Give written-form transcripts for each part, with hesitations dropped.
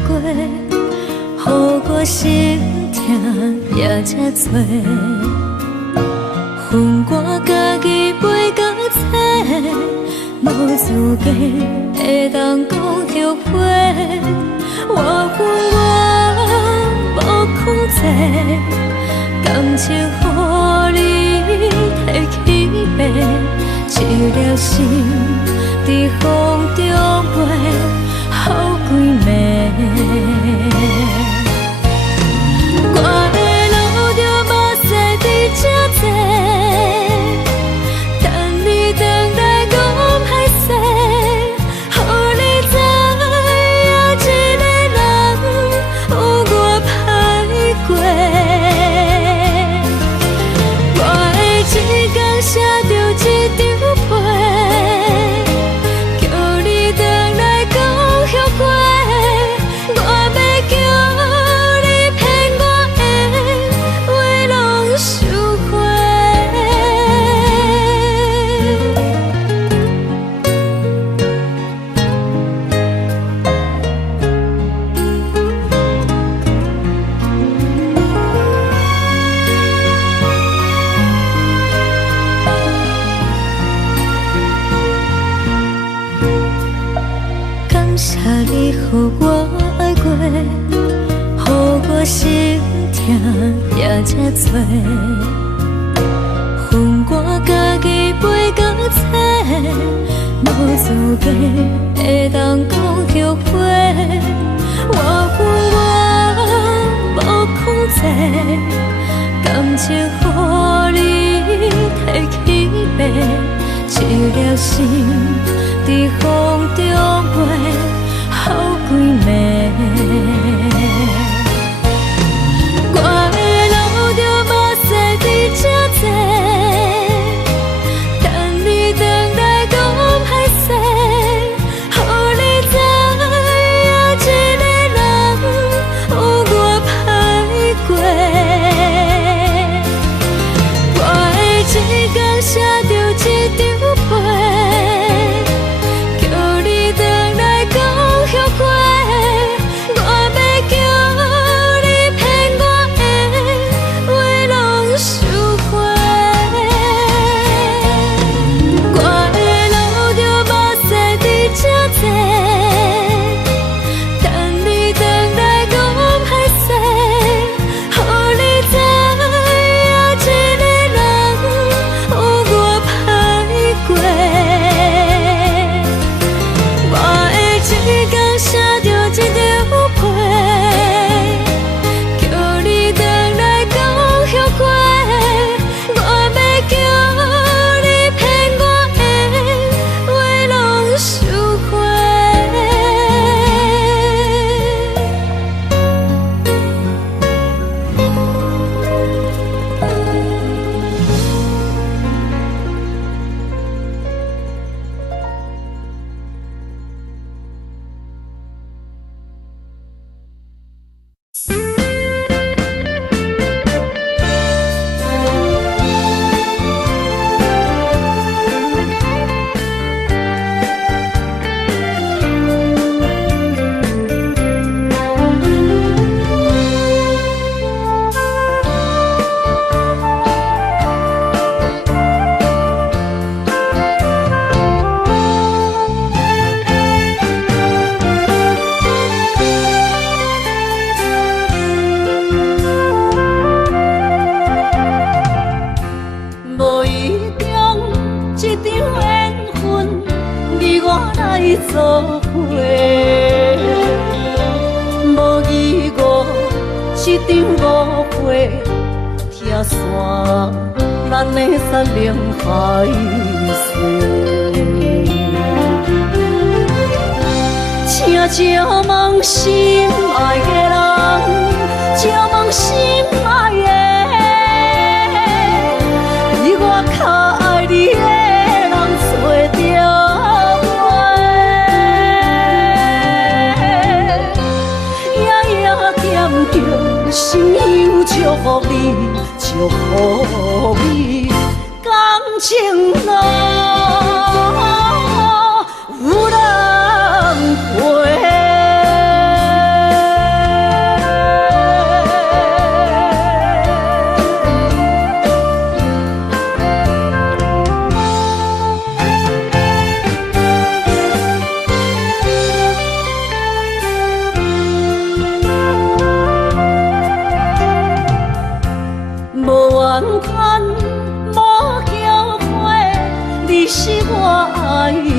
过，予我心痛也才多。恨我家己袂到切，无资格会当讲后悔。我恨我无控制，感情予你摕去卖，一粒心在风中飞，好几暝。我的路着目屎伫这多，等你回来讲歹势，予你知影一个人有我歹过。我的一天写着一张被，叫你回来讲后悔。我要叫你骗我的话拢收回。感谢你，予我爱过，予我心痛也才多。恨我家己袂到切，无资格会当讲后悔。我恨我无控制，感情予你摕去卖，一粒心在风中飞，好几暝。我的路着目屎伫这多，等你回来讲歹势，予你知影一个人有我歹过。我的一天写着一张被，叫你回来讲后悔。我要叫你骗我的话拢收回。我的路着目屎伫这多，等你回来讲歹势，予你知影一个人有我歹过。我的一天写着一张被，叫你回来讲后悔。我要叫你骗我的话拢收回。无意中一场缘分，你我来作伙。无意误一场误会，拆散咱的山盟海誓。请借问心爱的人，借问心爱的。比我较爱你的人找着我，夜夜惦着心忧，祝福你，祝福你，感情路有人陪。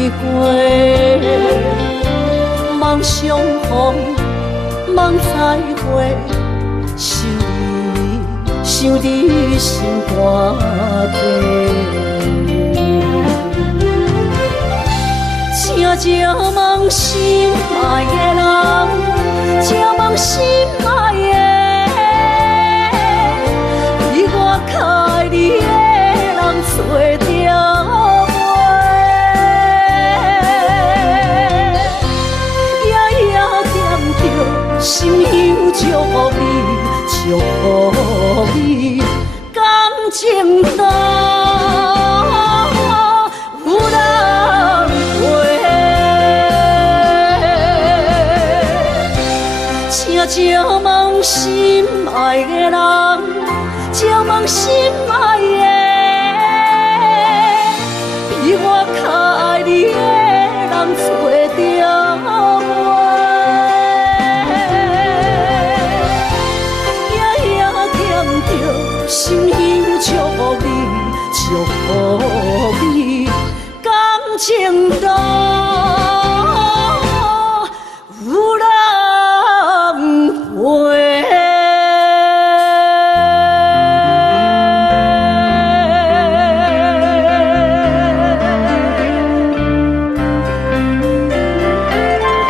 过，梦相逢，梦再会，想你心肝底。静静问心爱的人，静问心爱的，比我较爱你的人找着袂，夜夜惦着，心忧祝福你，祝福你，感情淡。静问心爱的人，静问心爱的，比我较爱你的人找着袂，夜夜惦着，心忧祝福你，祝福你，感情淡。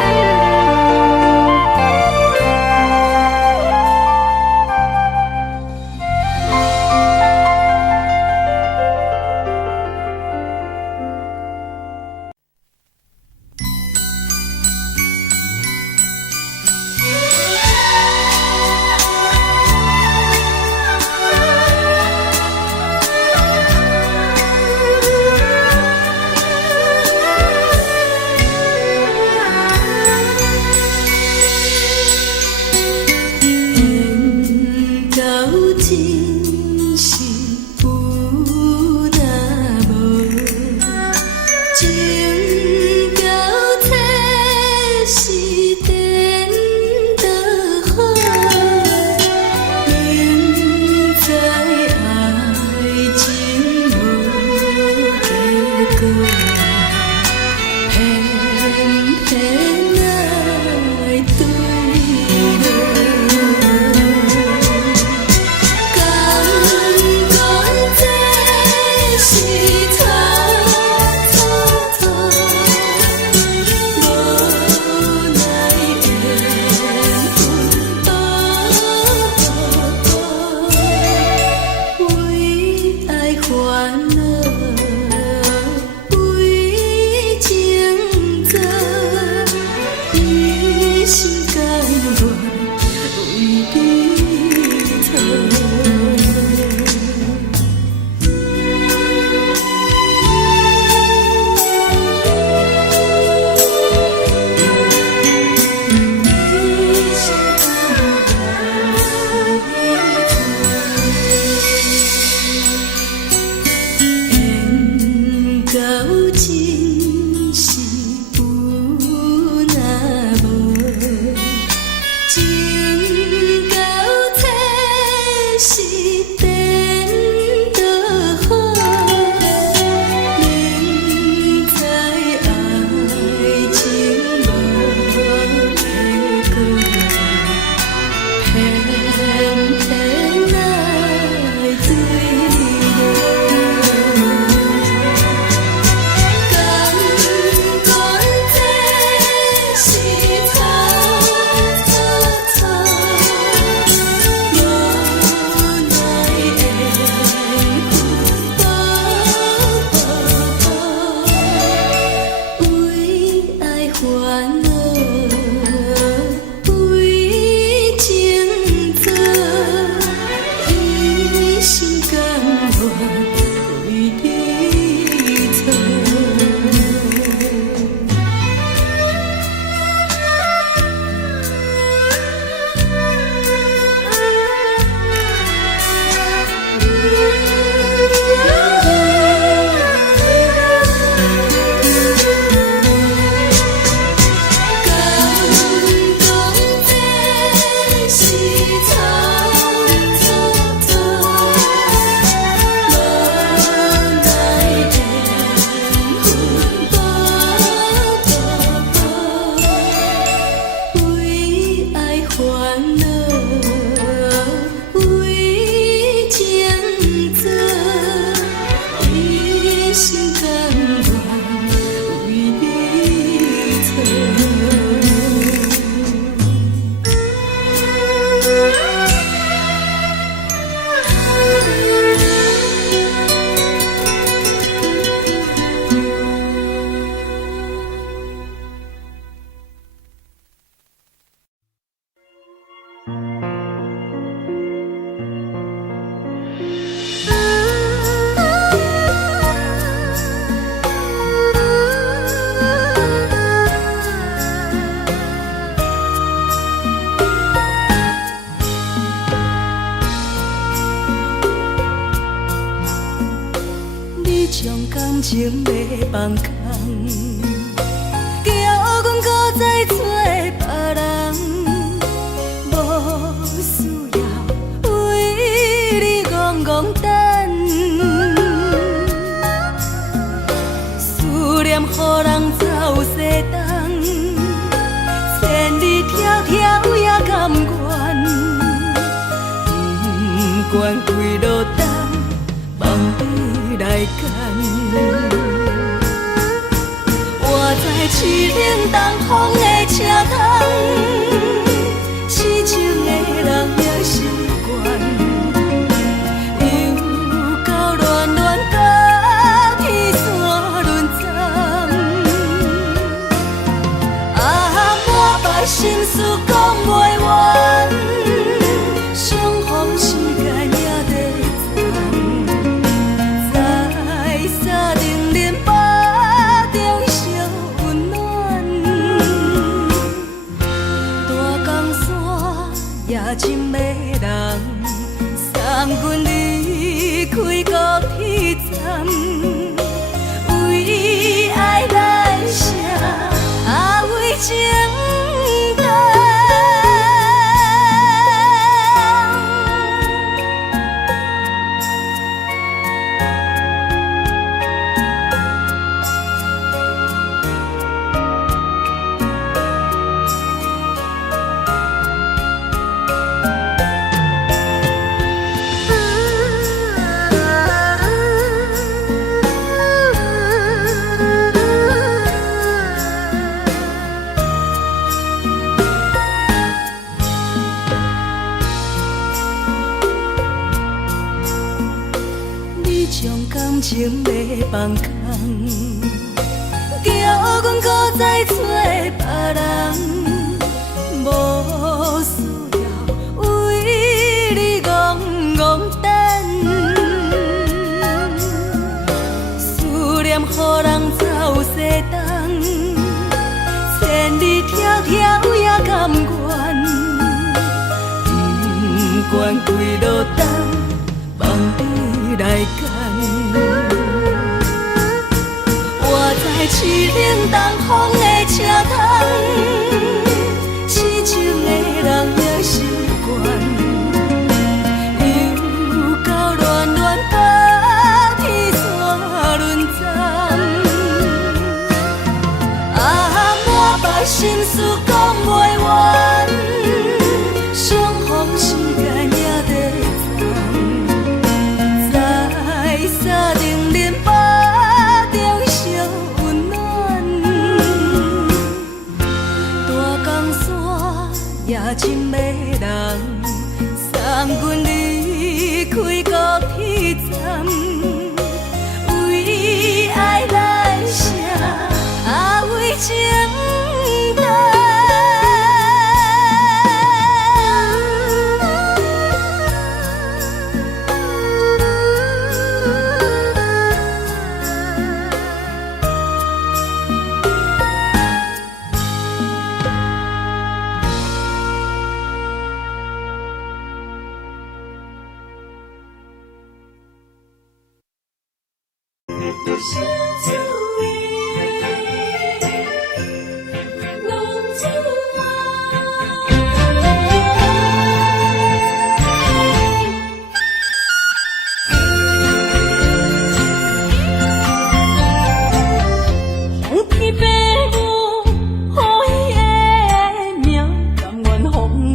烦恼为情做，一心甘愿为你错。情要放空，叫阮搁再找别人，无需要为你戆戆等。思念予人走西东，千里迢迢也甘愿，不管几落冬，梦你来干。我在痴冷东风的车窗，痴情的人也习惯，又到恋恋甲天山论战。啊，满腹心事讲袂完，相逢时间也在藏。在沙丁林巴中烧温暖，大江山夜深的人，送阮离开高铁站，为爱来写，为情等。情要放空，叫阮搁再找别人，无需要为你戆戆等。思念予人走西东，千里迢迢也甘愿，不管几落冬，梦你来干。我在痴冷东风的车窗，痴情的人也习惯，又到恋恋甲天山论战。啊，满腹心事讲袂完，相逢时间也在藏。在沙丁林巴中烧温暖，大江山夜深的人，送阮离开高铁站，为爱来写，为情等。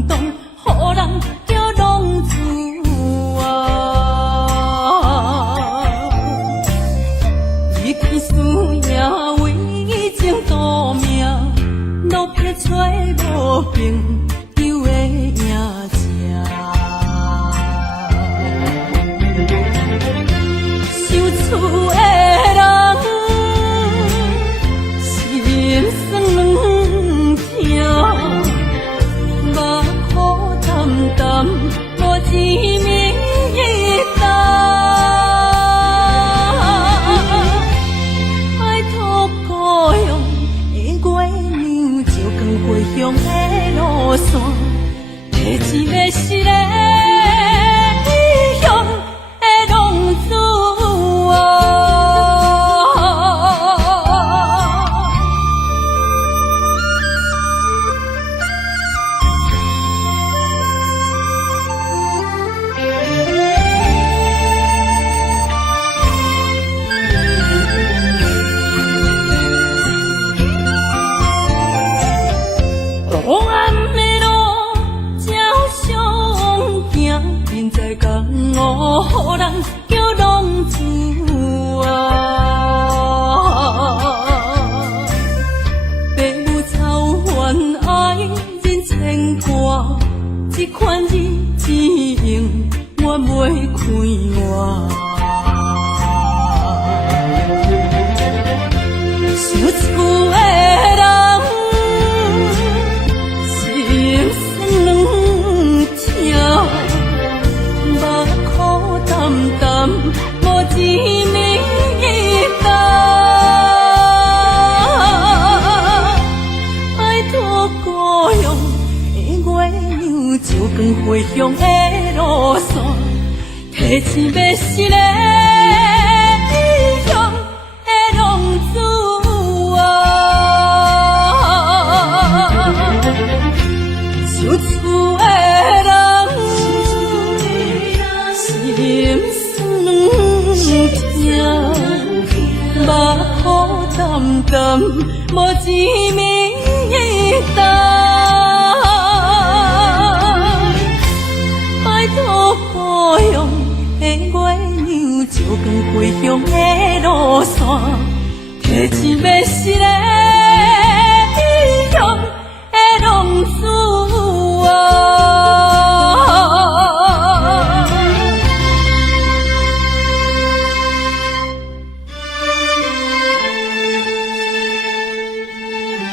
动，予人叫浪子啊！离天思也为情赌命，路撇出无朋友的影子。受厝的人心酸痛，目苦淡淡无一明一答。爱托孤勇的月娘，照光回乡的路线，提一个失个异乡的浪子啊！黑暗的路，照常行，现在江湖予人叫浪子啊！父母操烦爱人牵挂，这款日子用我袂开换。想厝的人。心酸两痛，目苦淡淡，无一明一答。爱托孤勇的月娘，照光回乡的路线，提钱要失个异乡的浪子啊！受厝的人心酸两痛，目苦淡淡无一明一答。爱托孤勇的月娘，照光回乡的路线，提钱要失个异乡的浪子啊！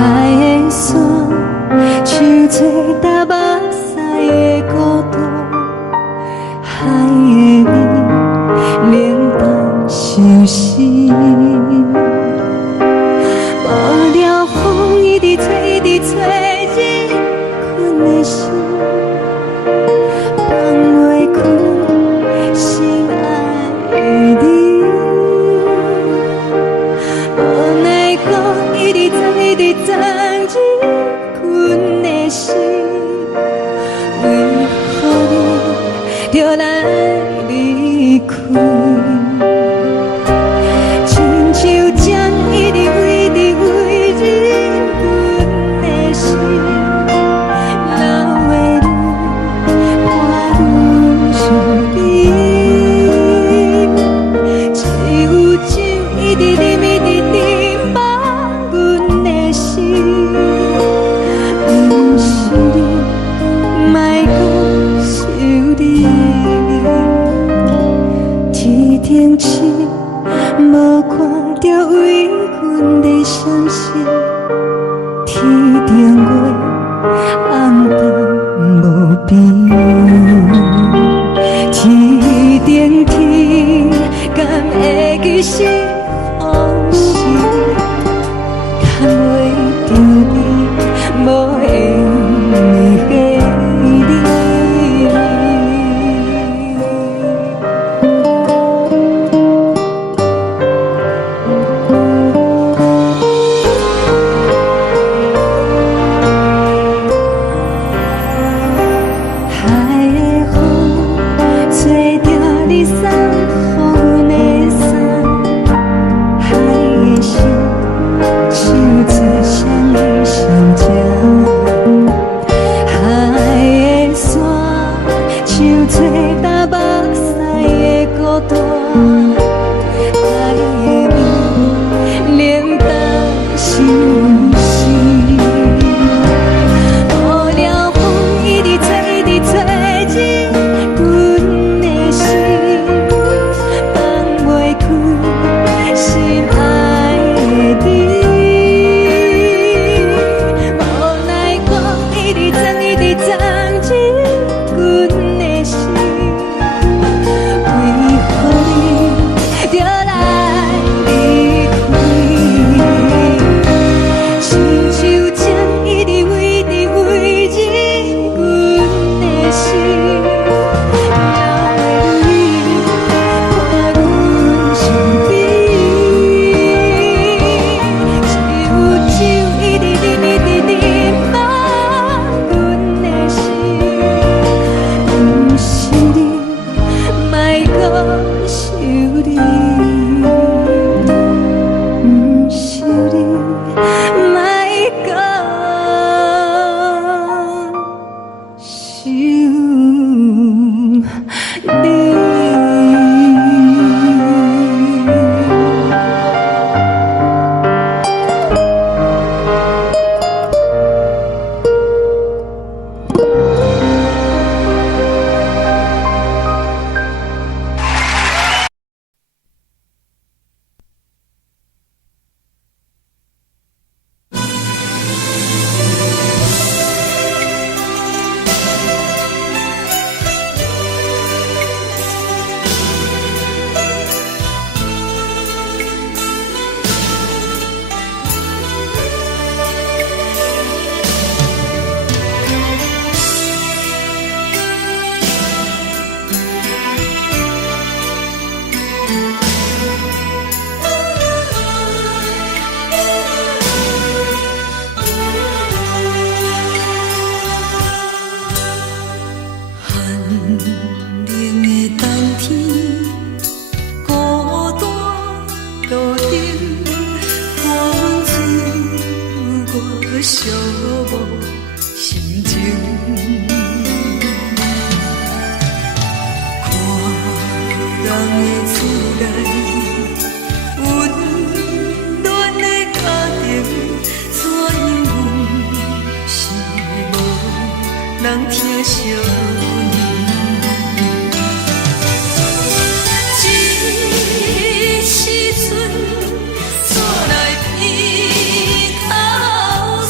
海的山，像做搭目屎的孤独，海的味冷淡伤心。无聊风一直吹，一直吹，日困的心，放袂开心爱的你。无奈讲一直藏，一直藏，日困的心，为何你就来离开？亲像针一直围，一直围，日阮的心，流的泪，看阮伤悲。只有酒一直啉，一直啉，放阮的心。不是你，莫讲想你。天顶星，无看到为阮的伤心。天顶月，暗淡无边。天顶天，敢会记是往事？看袂着你，无缘的你。海的风，吹着你送予阮的衫。海的心，像做双鱼相接。海的山，像做搭目屎的孤单。海的味，冷淡伤心。无聊风一直吹，一直吹，日阮的心，放袂开心爱的你。无奈讲一直藏，一直藏，日阮的心，为何你就来离开？亲像针一直围，一直围，日阮的心。流的泪，看阮伤悲。只有酒一直啉，一直啉，放阮的心。不是你，莫讲想你。不是你，莫讲想你。人疼惜你，这时阵，带来鼻头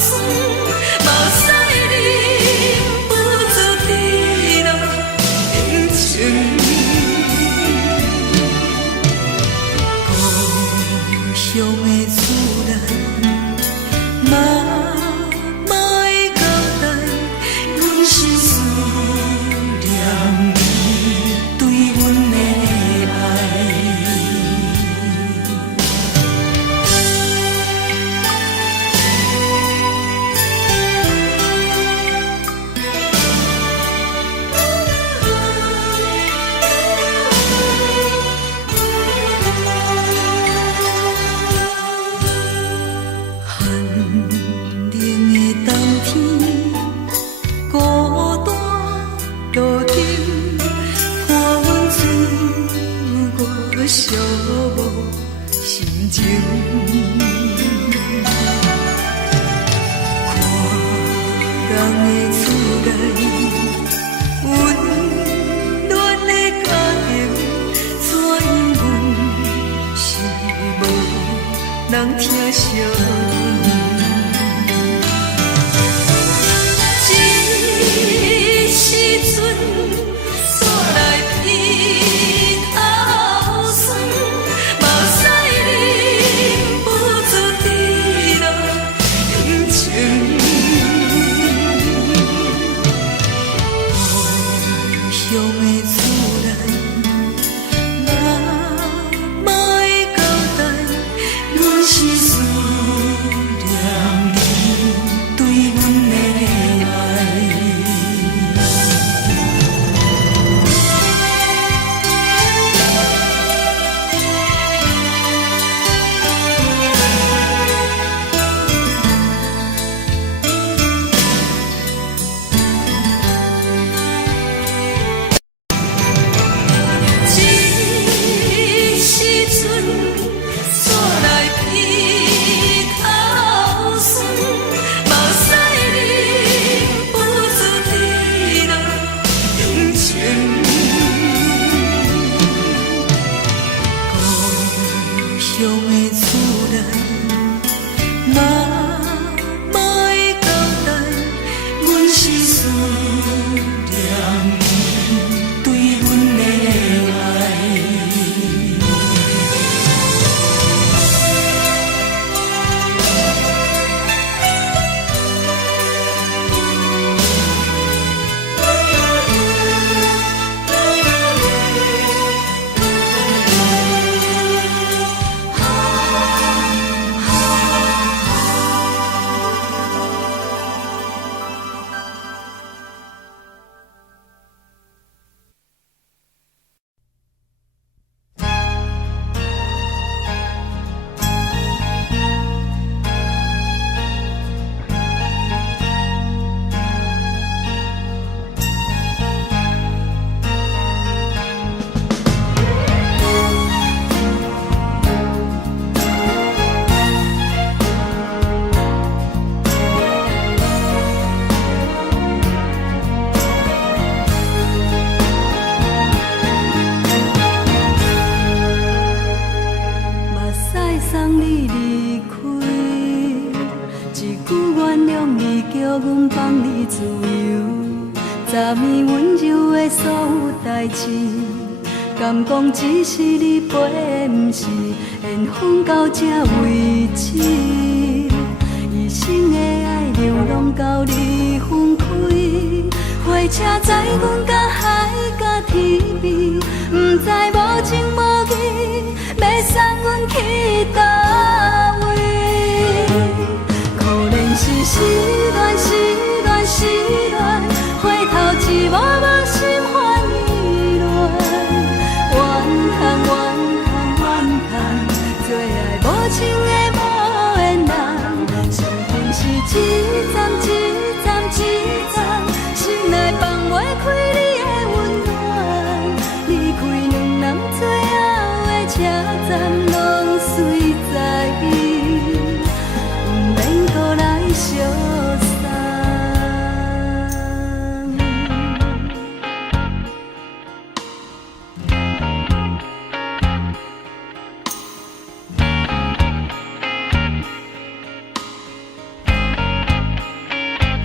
敢讲只是你陪，不是缘分到这为止。一生的爱流浪到你分开，火车载阮甲海甲天边，不知无情无义，要送阮去倒位？可怜是失恋，失恋，失恋，回头一幕幕心烦意乱。怨叹，最爱无情的无缘人，上天是一站一站一站，心内放袂开你的温暖，离开两人最后的车站，拢随在伊，不免搁来相送。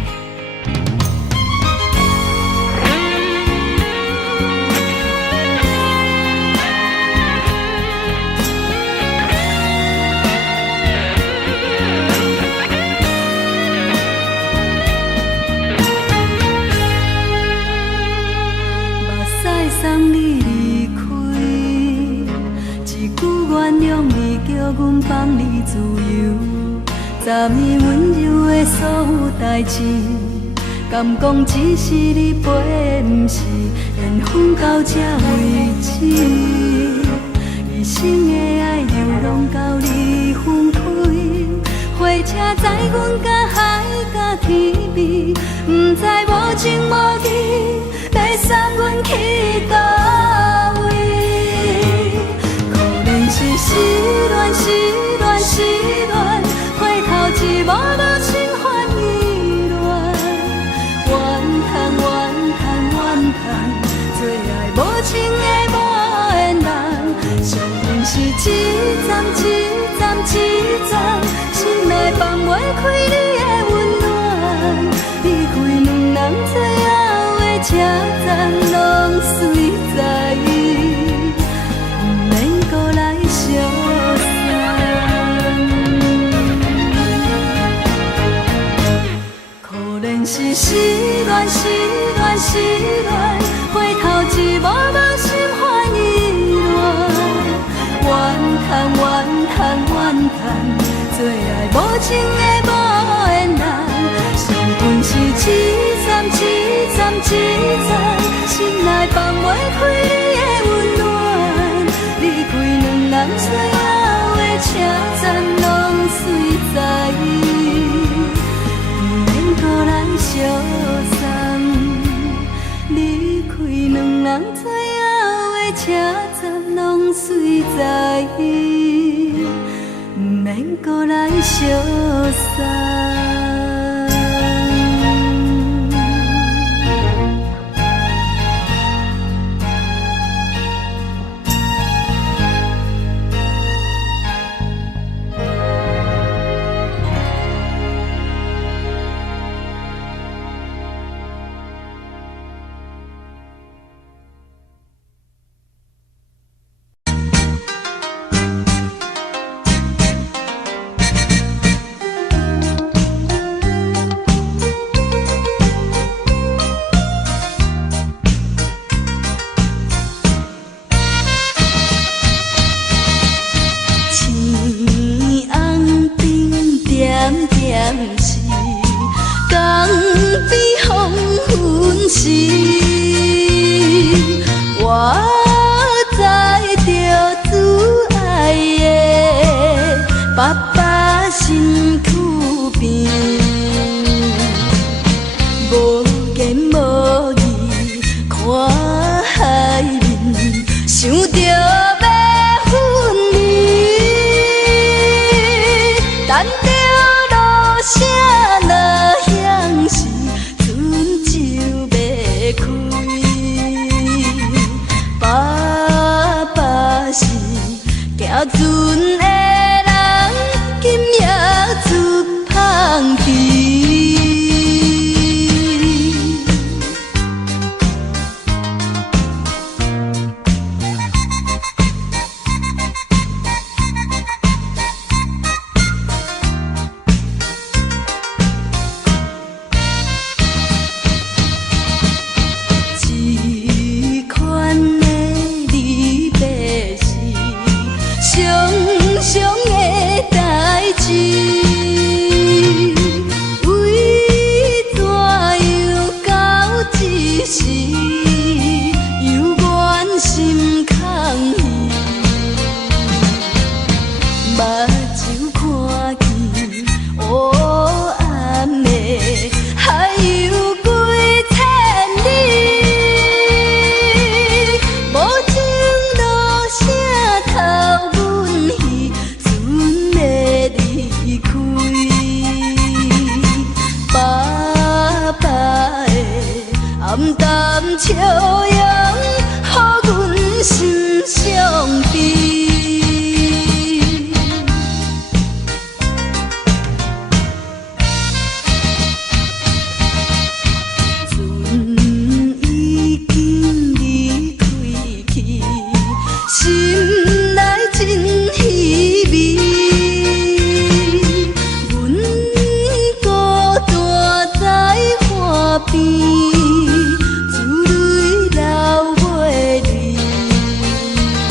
甜蜜温柔的所有代志，敢讲只是你陪，不是缘分到这为止。一生的爱流浪到你分开，火车载阮甲海甲天边，不知无情无义，要送阮去倒位？可能是失恋，失恋，失恋，回头一幕幕心烦意乱，怨叹，怨叹，怨叹，最爱无情的无缘人，上阮是一站一站一站，心内放袂开你的温暖，离开两人最后的车站，拢随在，不免搁来相送。可能是失恋，失恋，失恋，回头一幕幕心烦意乱，怨叹，怨叹，怨叹，最爱无情的无缘人，上阮是一站一站一站，心内放袂开你的温暖，离开两人最后的车站，拢随在，不免搁来相送。离开两人最后的车站，拢随在，不免搁来相送。是江边黄昏时，我知着挚爱的爸爸身躯边，无言无语看海面，想着要分离，等着。声若响时，船就要开。爸爸是行船的人，今夜出芳皮。笑容，予阮心伤悲。船已经离开去，心内真稀微。阮孤单在岸边。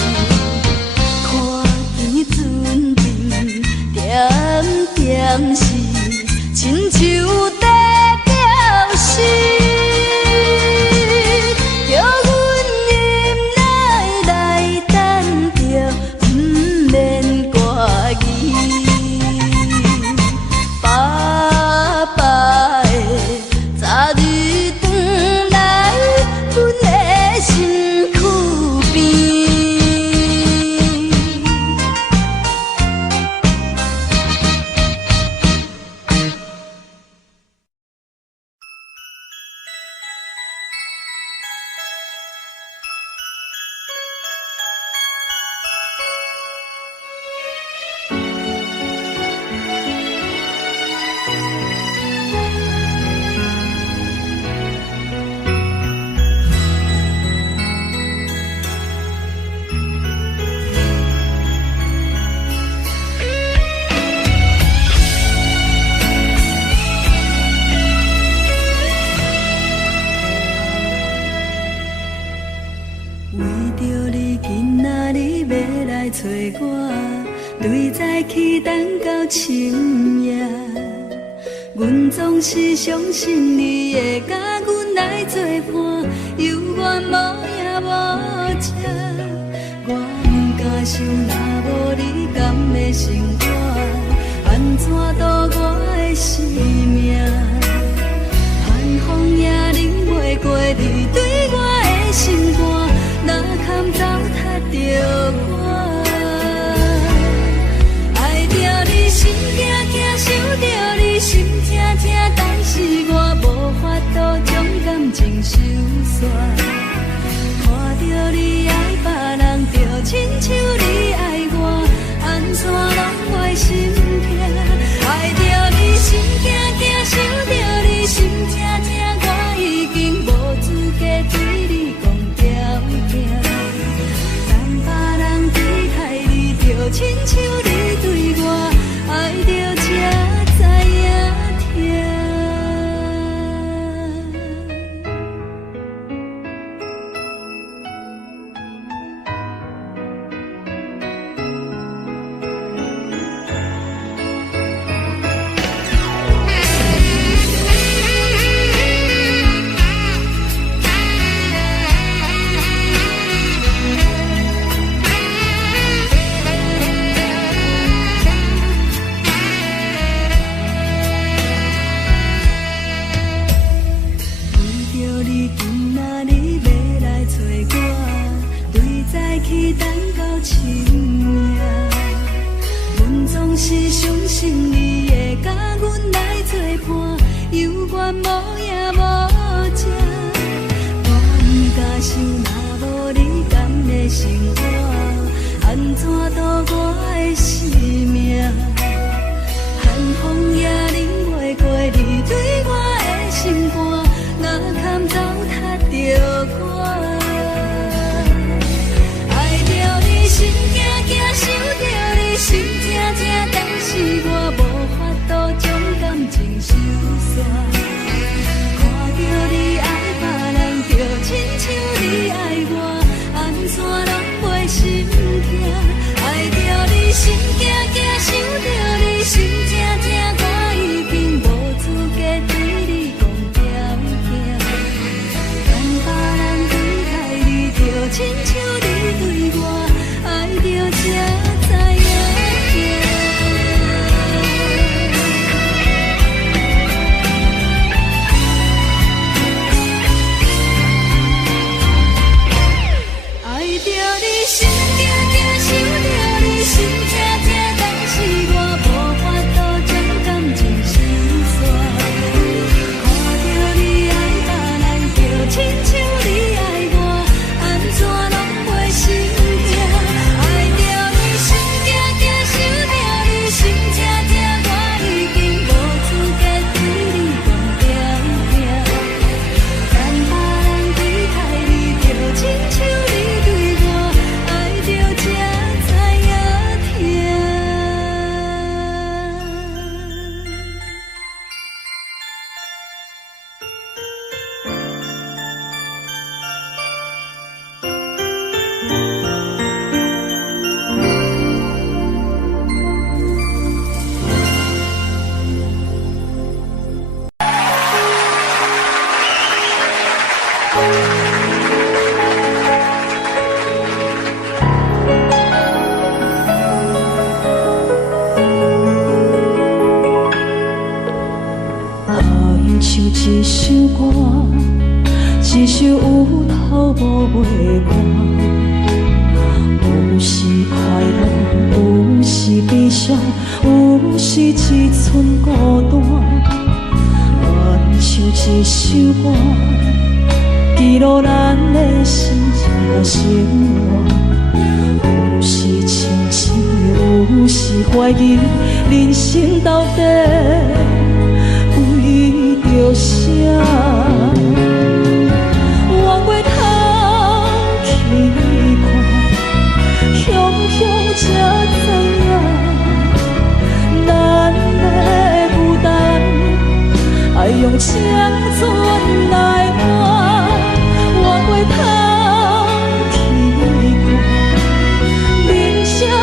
来找我，对早起等到深夜。阮总是相信你会甲阮来作伴，犹原无影无迹。我不敢想，若无你甘会生活，安怎度我的生命？寒风也忍袂过你对我的心肝，哪堪糟蹋着我？爱着你心惊惊，想着你心痛痛，但是我无法度将感情收煞。看着你爱别人，就亲像你爱我，安怎拢会心痛？爱着你心惊惊，想着你心痛痛，我已经无资格对你讲条件。等别人离开你，就亲像你对我爱着才知影痛。是相信你会甲阮来作伴，犹原无影无迹。我不敢想，若无你甘会生活，安怎度我的生命？寒风也忍袂过你对我的心肝，哪堪糟蹋着我？爱着你心惊惊，想着你心痛痛，但是我无法度将感情收煞。看着你爱别人，就亲像你爱我，安怎拢袂心痛？爱着你心惊惊，想着你心痛痛，我已经无资格对你讲条件。等别人离开你，就亲像你对我爱着才知影痛。爱着你心惊惊，想着你心痛痛，但是我无法度将感情收煞。看着你爱别人，就亲像你爱我，安怎拢袂心痛？爱着你心惊惊，想着你心痛痛，我已经无资格对你讲条件。等别人离开你，就亲像你对我爱着才知影痛。爱像一首歌，一首有头无尾歌，有时快乐，有时悲伤，有时一寸孤单。爱像一首歌，记录咱的心情甲生活，有时清醒，有时怀疑，人生到底为着啥？往过头去看，雄雄才知影，咱的负担爱用青春来换。往过头去看，人生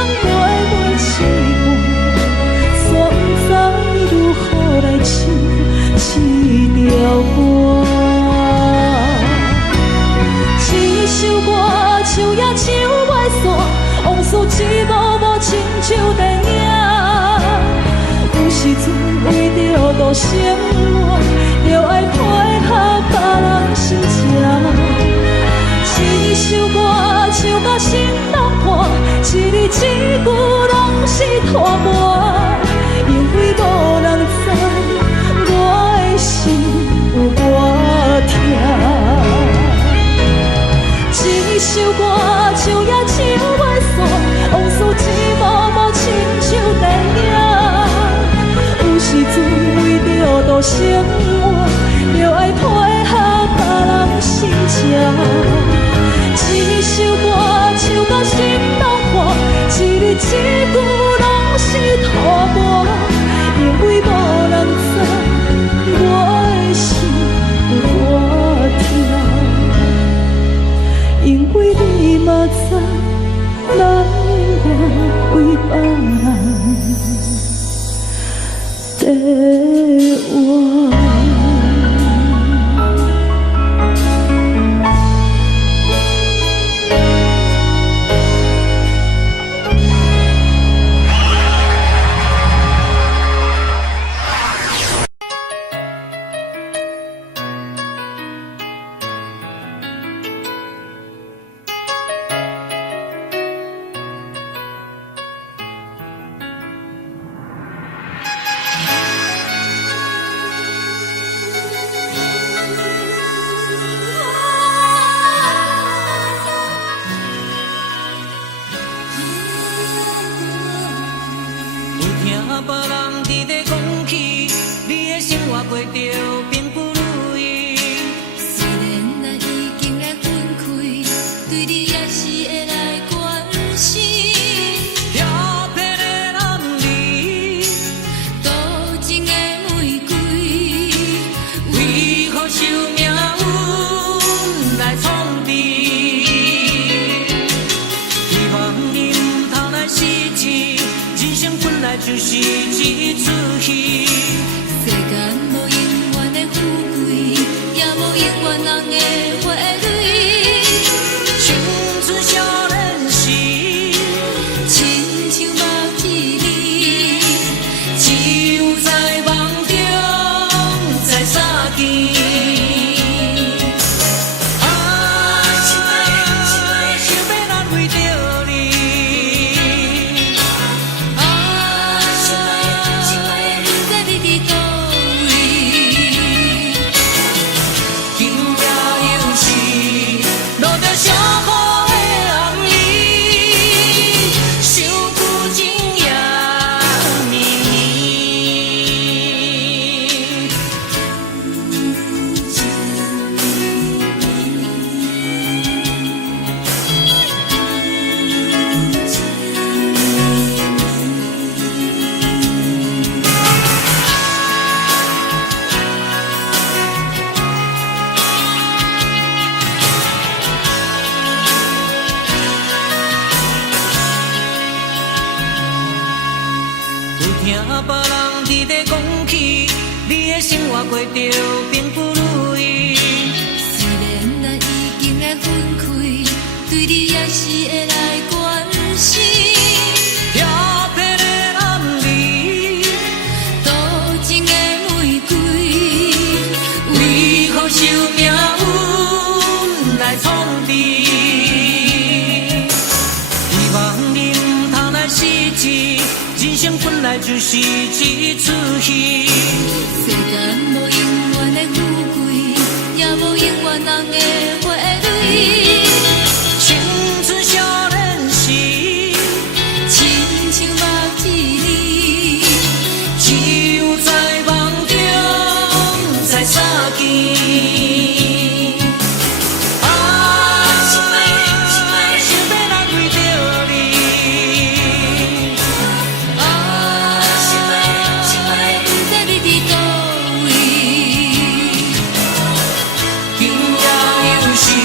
生活，就爱配合别人心情。一首歌唱到心拢破，一字一句拢是涂抹，因为无人知我的心有多痛，因为你嘛知，咱永远为别人在我。就是一出戏，世间无永远的富贵，也无永远人的花蕊。青春少年时，亲像目睭里，只有在梦中才相见。听别人伫咧讲起，你的生活过着并不如意。虽然咱已经来分开，对你也是会来关心。漂泊的男儿，多情的玫瑰，为何受命运来创治？希望你唔通来失志。人生本来就是一出戏，世间无永远的富贵，也无永远人的花蕊。青春少年时，亲像目睭里，只有在梦中才相见。是。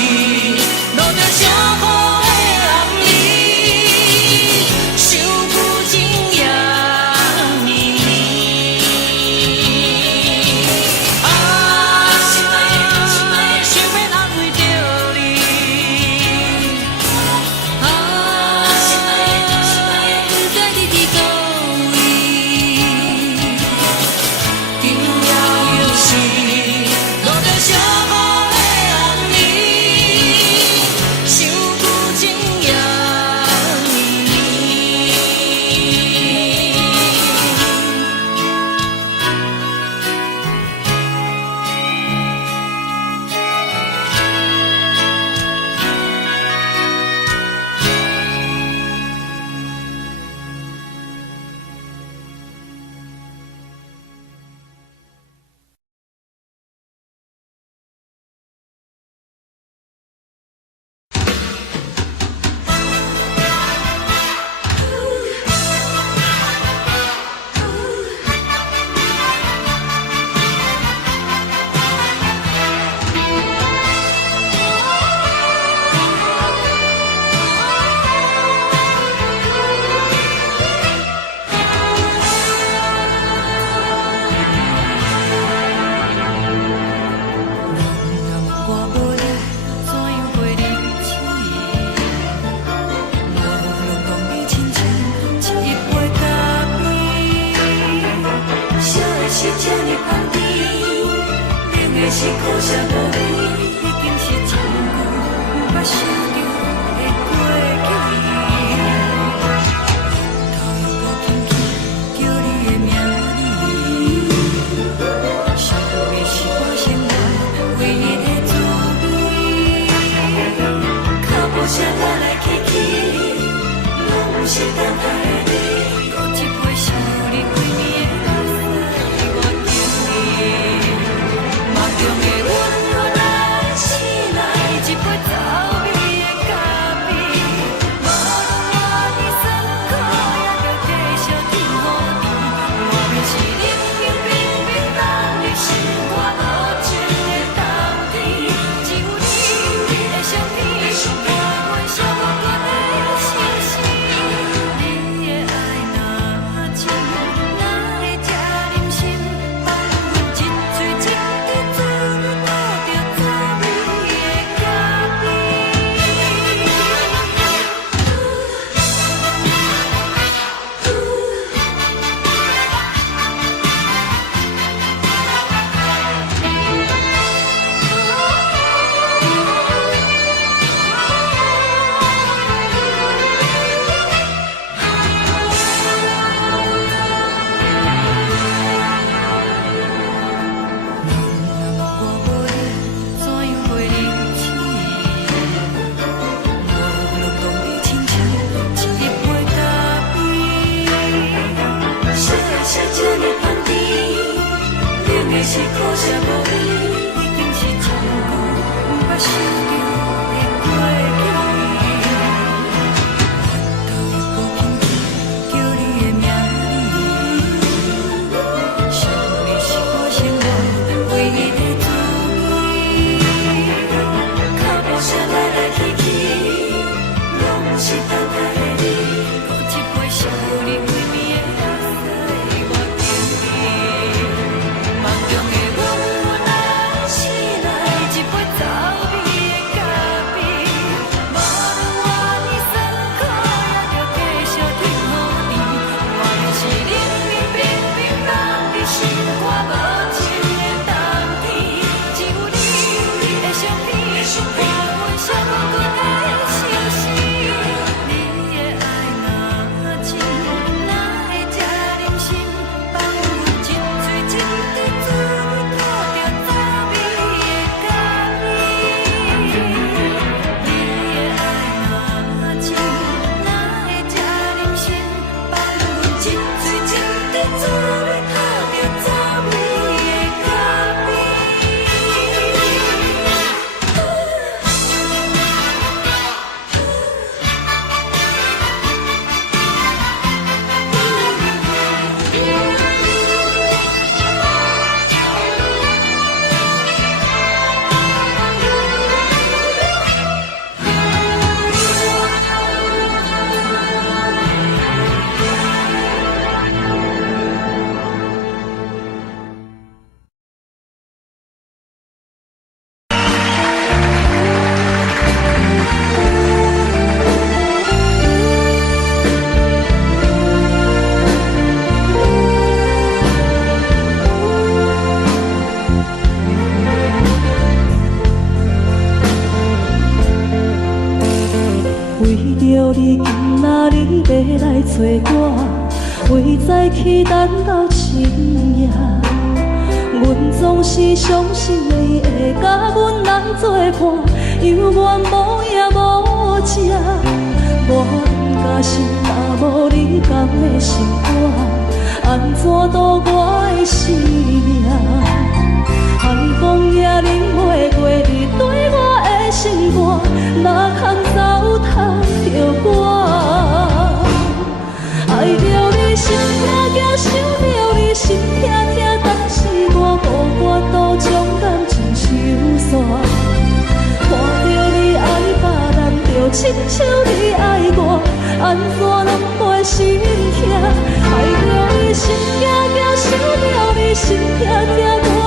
旁边，冷的是苦涩无味，已经是一句不捌想着的过去。头又无轻轻叫你的名字，想的是我生活唯一的滋味。脚步声来来去去，拢不是等待的你，搁一杯想你几暝的目屎，我敬你。梦中的温暖来醒来，一杯走味的咖啡，无论我的酸苦，也着继续甜予你。我便是冷冷冰冰放入心肝无情的冬天，只有你的相片，伴阮寂寞过的心事。你的爱若真，哪会这忍心放阮一嘴一滴滋味，吐着滋味的咖啡。我无你，怎样袂忍气？无论当你亲像一杯咖啡，小的是这么旁边，冷的是苦涩无味，已经是一句不捌想着的过去。头又无轻轻叫你的名字，想的是我生活唯一的滋味。脚步声来来去去，拢不是等待的你，搁一杯想你几暝的目屎，我敬你。梦中的温暖来醒来，一杯走味的咖啡，无论我的酸苦，也着继续甜予你。我便是冷冷冰冰放入心肝无情的冬天，只有你的相片，伴阮寂寞过的心事。你的爱若真，哪会这忍心放阮一嘴一滴滋味，吐着滋味的咖啡。你的爱若真，哪会这忍心放阮一嘴一滴滋味，吐着滋味的咖啡。为着你今仔日要来找我，为在去等到深夜。阮总是相信你会甲阮人作伴，犹原无影无迹。我不甘心，若无你甘的心肝，安怎度我的生命？寒风也忍袂过你对我的心肝，哪通糟蹋着我？爱着你心痛惊，想着你心痛痛，但是我无法度将感情收煞。看着你爱别人，就亲像你爱我，安怎拢袂心痛？爱着你心惊惊，想着你心痛痛。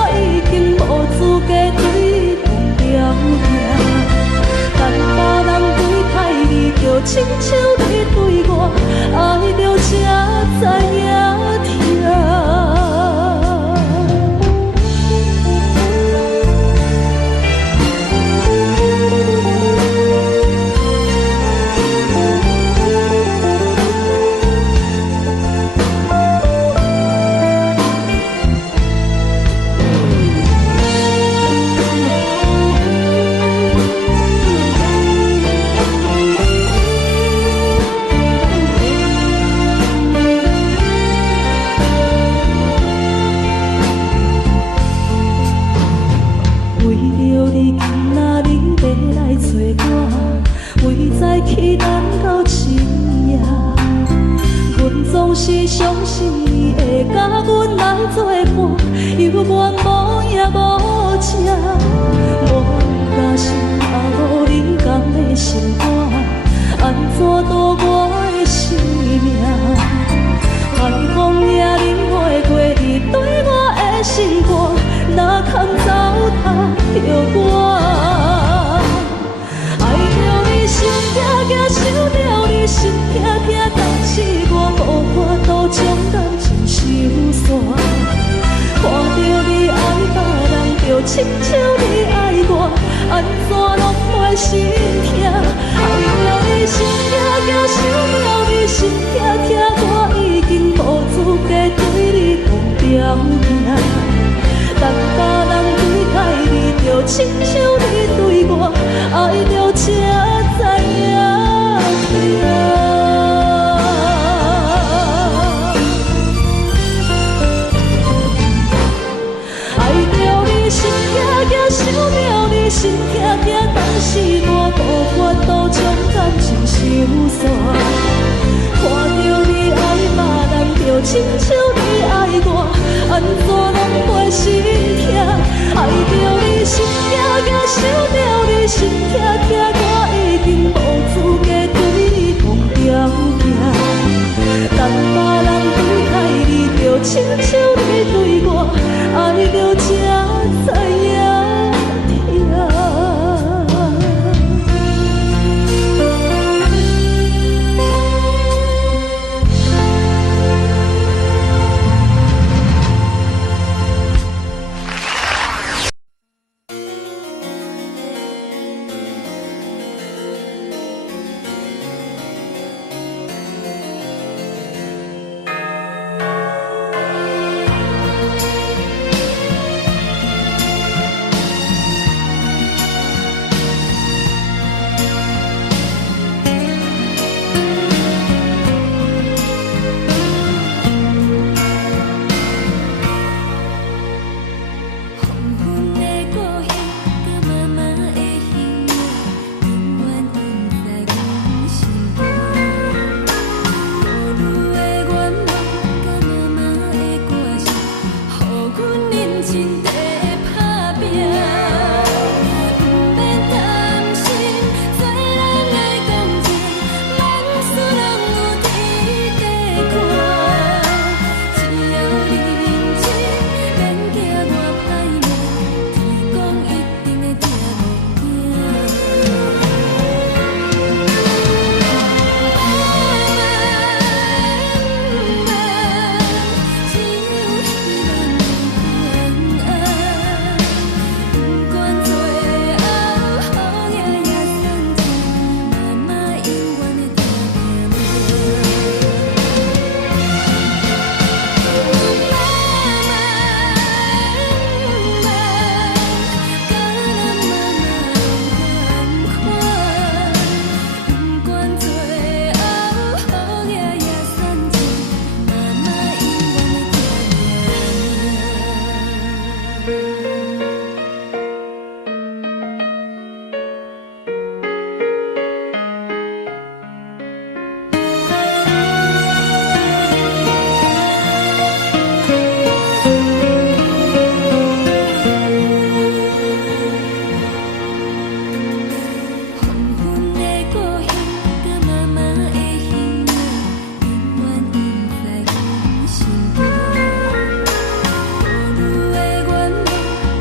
你今仔日要来找我，为在期等到深夜。阮总是相信你会甲阮来作伴，犹原无影无迹。我假是也无你同的心肝，安怎度我的生命？寒风也忍袂过你对我的心肝，哪通糟蹋着我？爱着你心痛痛，想着你心痛痛，但是我无法度将感情收煞。看着你爱别人，就亲像你爱我，安怎拢袂心痛？爱着你心痛痛，想着你心痛痛，我已经无资格对你讲条件。但别人对待你，就亲像你对我，爱着才知影痛。爱着你心痛痛，想着你心痛痛，但是我无法度将感情收煞。看着你爱别人，就亲像你爱我，安怎拢袂心痛？爱着你心痛痛，想着你心痛痛，我已经无资格对你讲条件。但别人对待你，就亲像你对我，爱着才知影痛。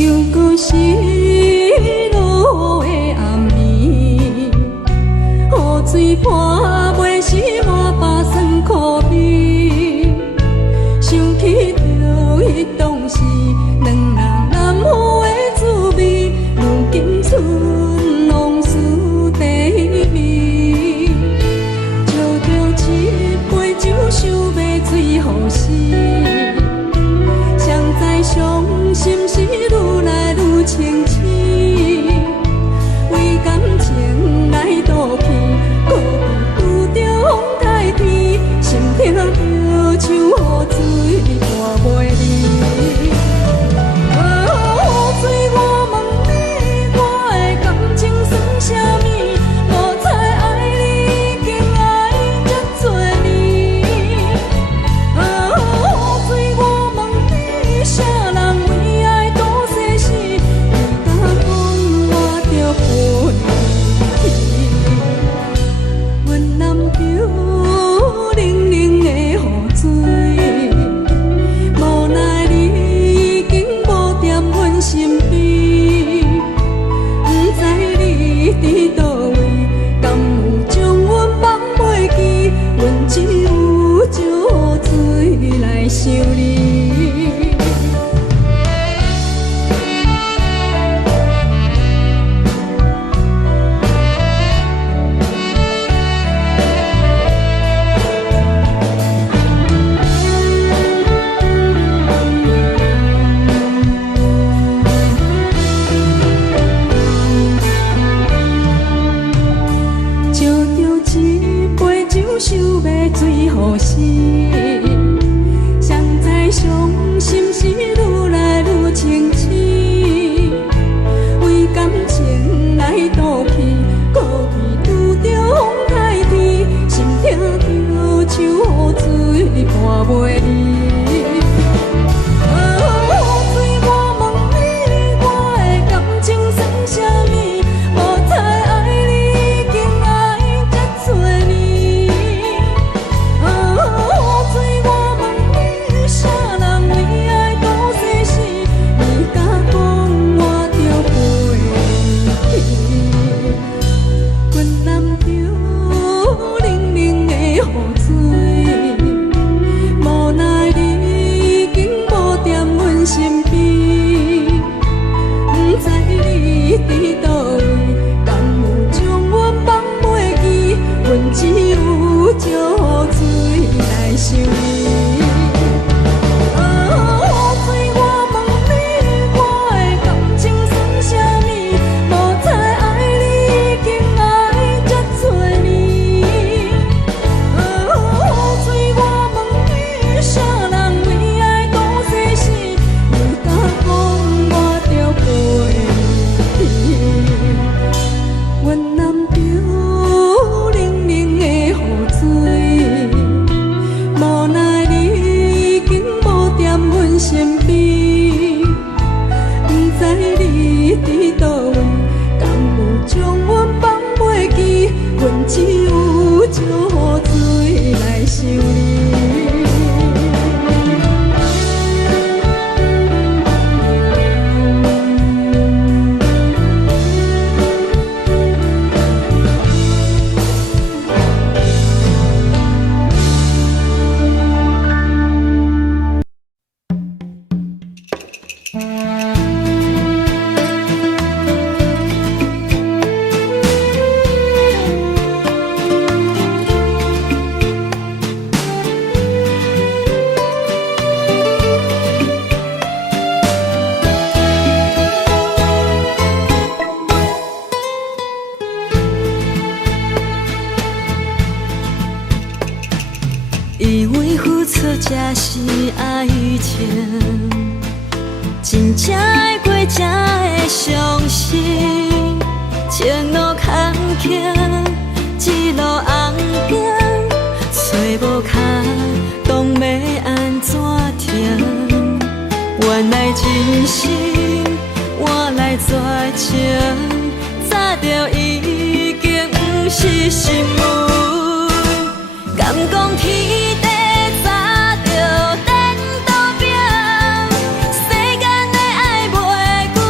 又搁是落的暗暝，雨水泼袂湿我巴酸苦味，想起着迄当时两人难好的滋味，如今剩往事地味，借着一杯酒想要醉予死。谁知伤心事愈来愈清醒，为感情来赌气，搁遇着风台天，心痛着像雨水断袂离。雨水，我问你，我的感情算啥物？无彩爱你，已经爱这多年。雨水，我问你，啥人为爱赌生死？你敢讲我着陪你？阮南桥冷冷的雨水，无奈你已经无在阮身边，不知你伫倒位，敢有将阮放袂记？阮只有借雨水来想你。借着一杯酒，想要醉予死。谁知伤心事愈来愈清醒，为感情来赌气，搁去拄着风台天，心痛着像雨水断袂离。雨水，我问你，我的感情算啥物？无彩爱你，已经爱这多年。雨水，我问你，啥人为爱赌生死？你敢讲我着陪你？阮南桥冷冷的雨水，无奈你已经无在阮身边，不知你伫倒位，敢有将阮放袂记？阮只有借雨水来想你。雨水，我问你，我的感情算啥物？无彩爱你，已经爱这多年。雨水，我问你，啥人为爱赌生死？你敢讲我着陪你？阮南桥冷冷的雨水，无奈你已经无在阮身边，不知你伫倒位，敢有将阮放袂记？阮只有借雨水来想你。以为付出才是爱情，真正爱过才会相信。前路坎坷，一路红行，找无脚，当要安怎停？原来真心换来绝情，早就已经不是心运。敢讲天地早就颠倒平，世间的爱袂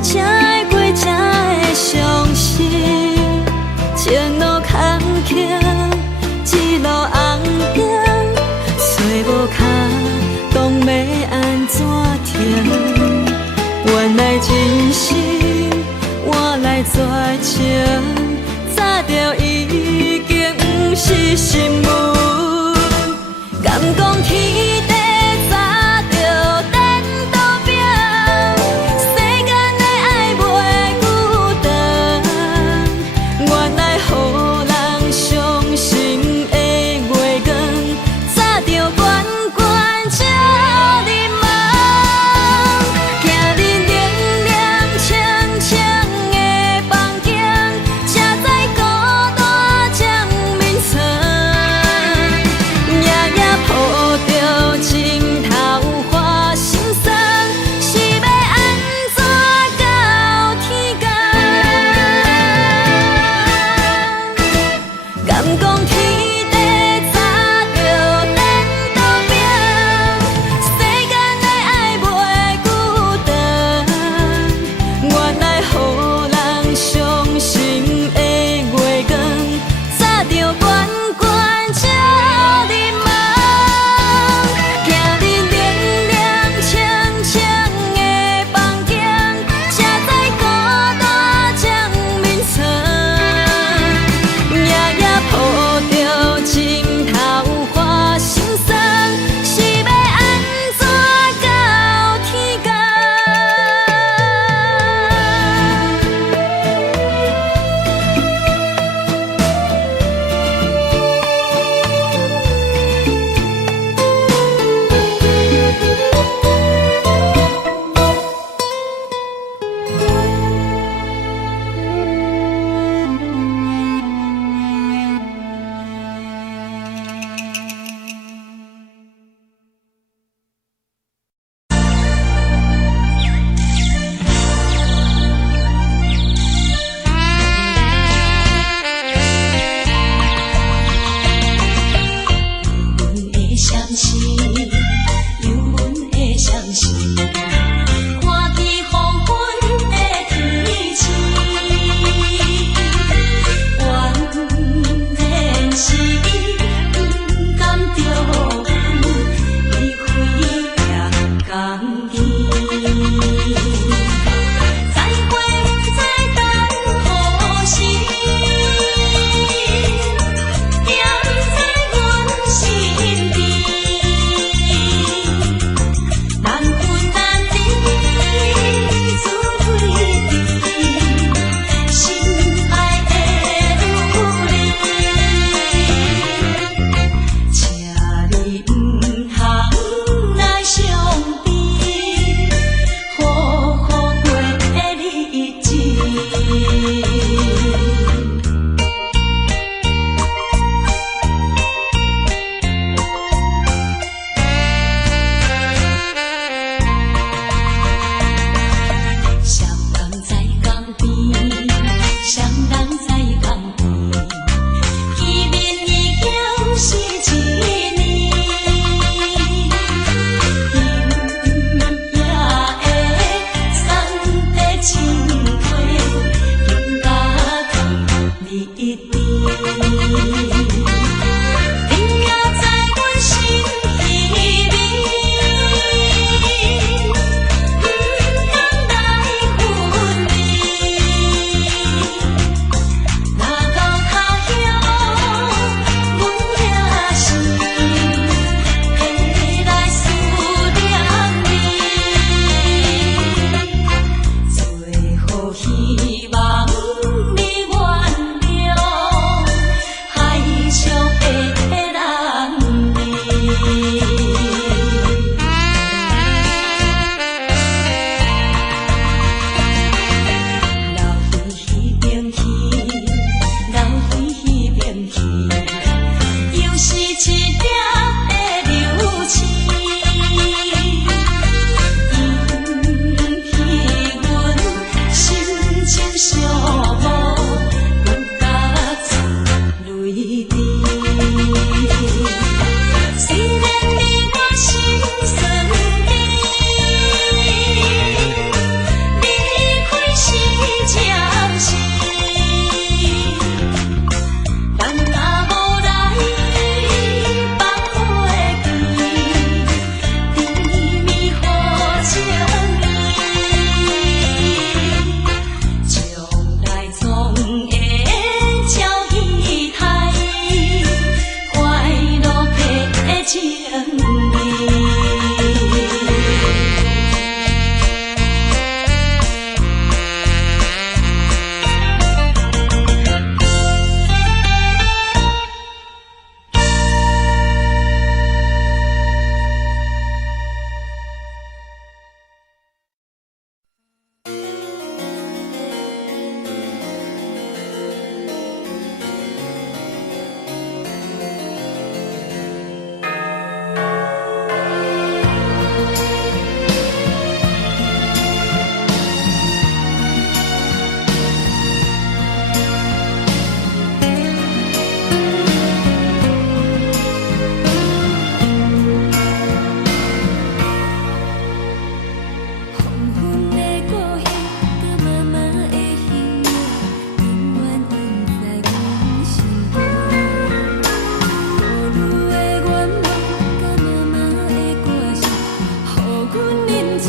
才会过，才会相信。前路坎坷，一路红灯，找无脚，当要安怎停？原来真心换来绝情，早就已经不是新闻。敢讲天地早就等倒拼，世间的爱袂孤单。原来予人伤心的月光，早就悬悬照你梦。行日凉凉清清的房间，才知孤单将眠床。夜夜抱着情头花心酸，是要安怎到天光？敢讲天地早就等倒拼，世间的爱袂孤单。原来予人伤心的月光，早就悬悬照你梦。行日凉凉清清的房间，才知孤单将眠床。夜夜抱着情头花心酸，是要安怎到天光？的相信，有阮的相信，看见黄昏的天星，原然是不甘着阮离开夜港边，再会再等何时？踮在阮身边，难分难离，自推迟，心爱的你，请你不通来伤悲。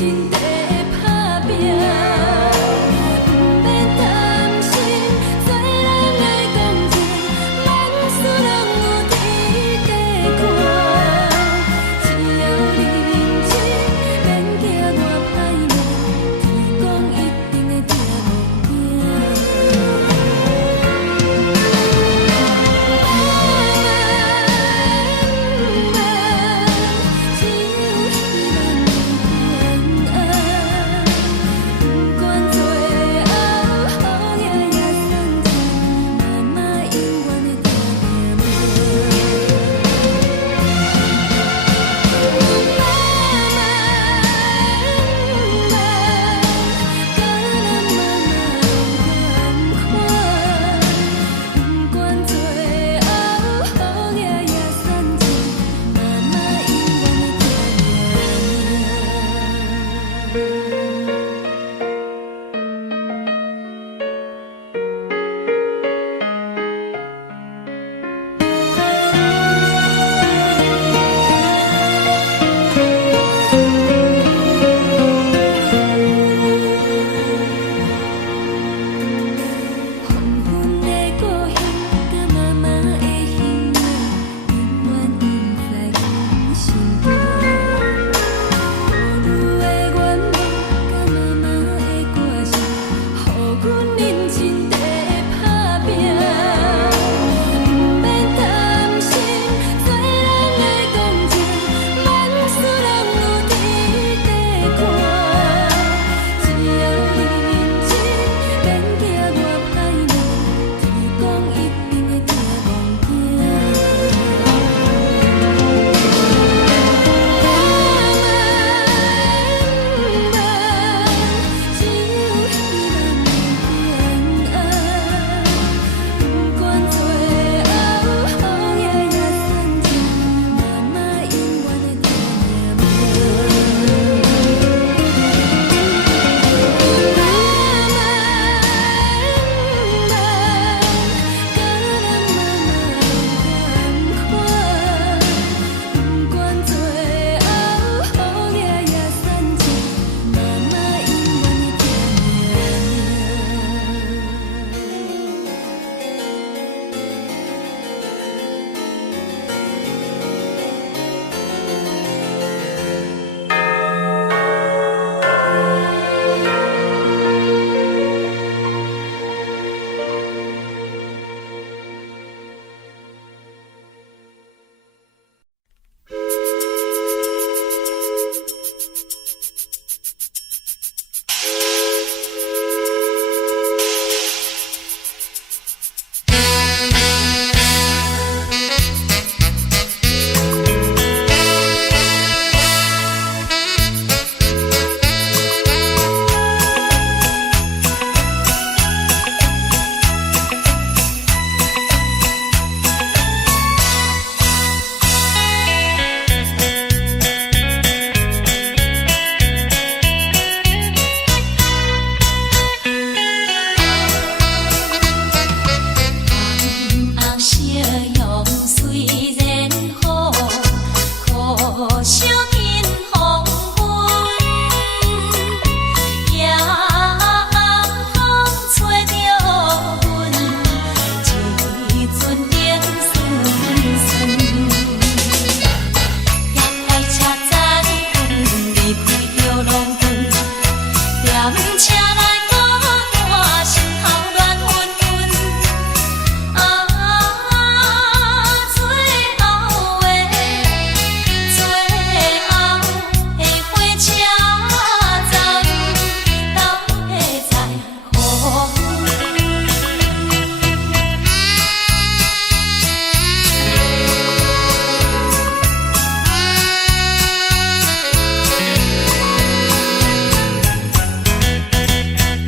人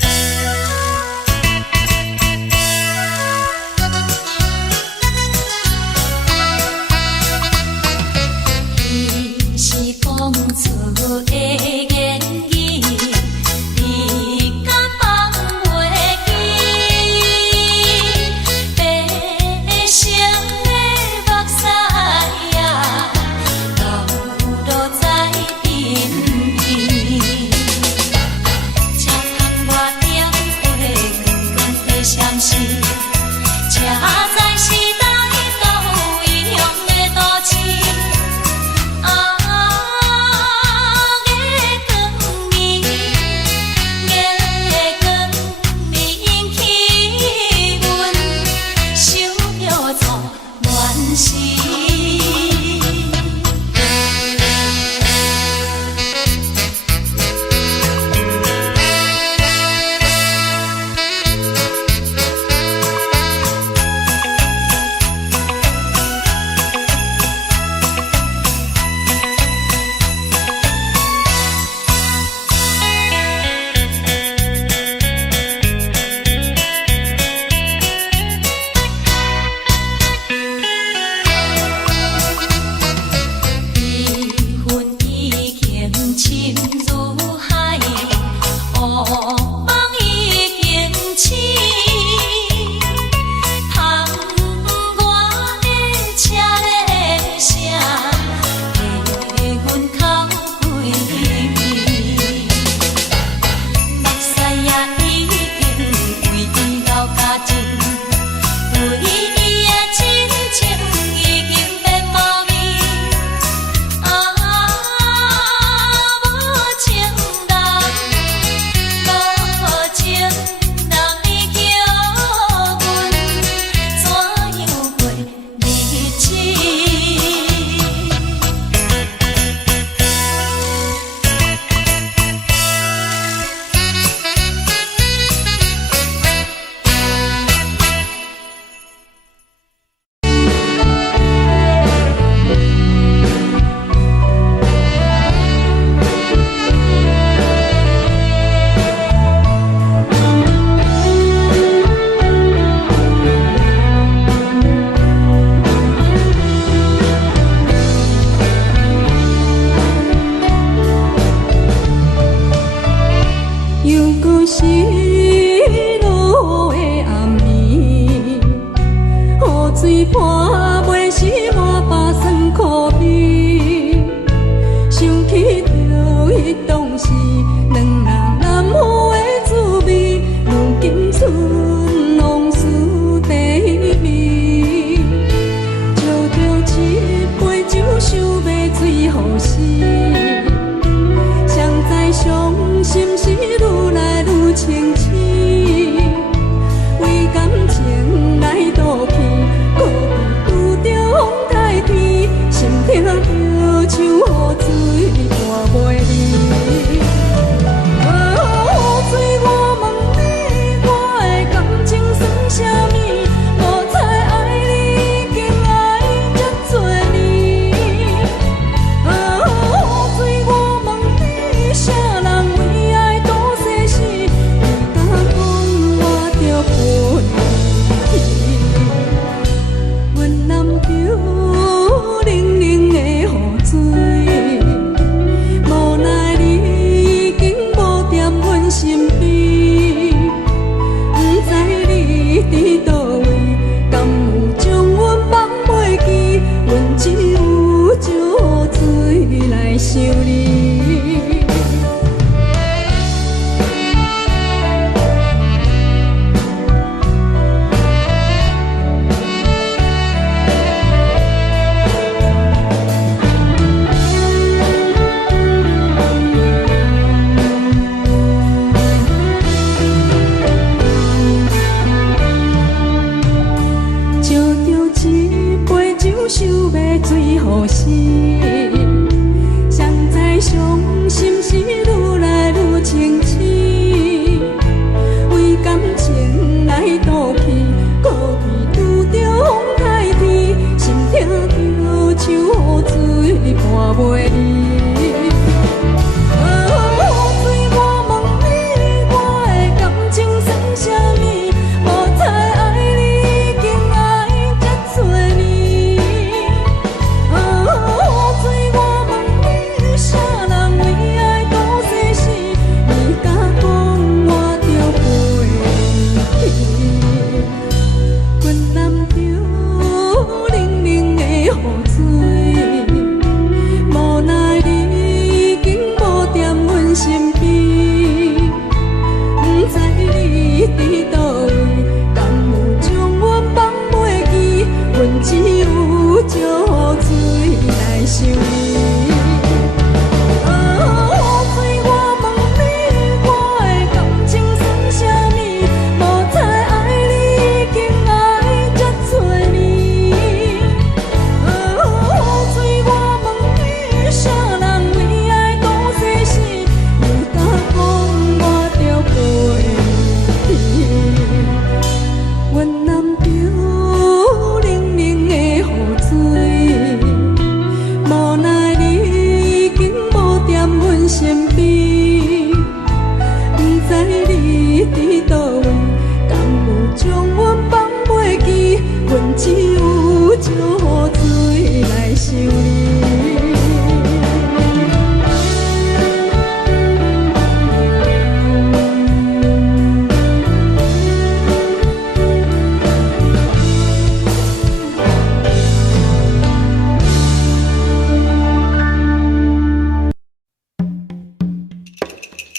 海，乌梦已经醒。窗外的车的声，在阮口归暝。目屎也已经为伊流甲尽，对伊的真情已经变无味。无情人，无情人，你叫阮怎样过日子？又搁是落的暗暝，雨水泼袂湿我巴酸苦味。想起着迄当时两人难忘的滋味，如今剩往事地味。借着一杯酒，想要醉予死。谁知伤心事愈来愈清醒，为感情来赌气，可比拄着风台天，心痛着像雨水断袂离。雨水，我问你，我的感情算啥物？无猜爱你，已经爱这多年。雨水，我问你，啥人为爱赌生死？你敢讲我着陪你？阮南桥冷冷的雨水，无奈你已经无踮阮身边，不知你伫倒位，敢有将阮放袂记？阮只有借水来想你。借着一杯酒，想要醉予死。谁知伤心事愈来愈清醒，为感情来赌气，可比拄着风台天，心痛着像雨水断袂离。雨水，我问你，我的感情算啥物？无猜爱你，已经爱这多年。雨水，我问你，啥人为爱赌生死？你敢讲我着陪你？阮南桥冷冷的雨水，无奈你已经无踮阮身边，不知你伫倒位，敢有将阮放袂记？阮只有借水来想你。雨水，我问你，我的感情算啥物？无猜爱你，已经爱这多年。雨水，我问你，啥人为爱赌生死？你敢讲我着陪你？阮南桥冷冷的雨水，无奈你已经无踮阮身边，不知你伫倒位，敢有将阮放袂记？阮只有借水来想你。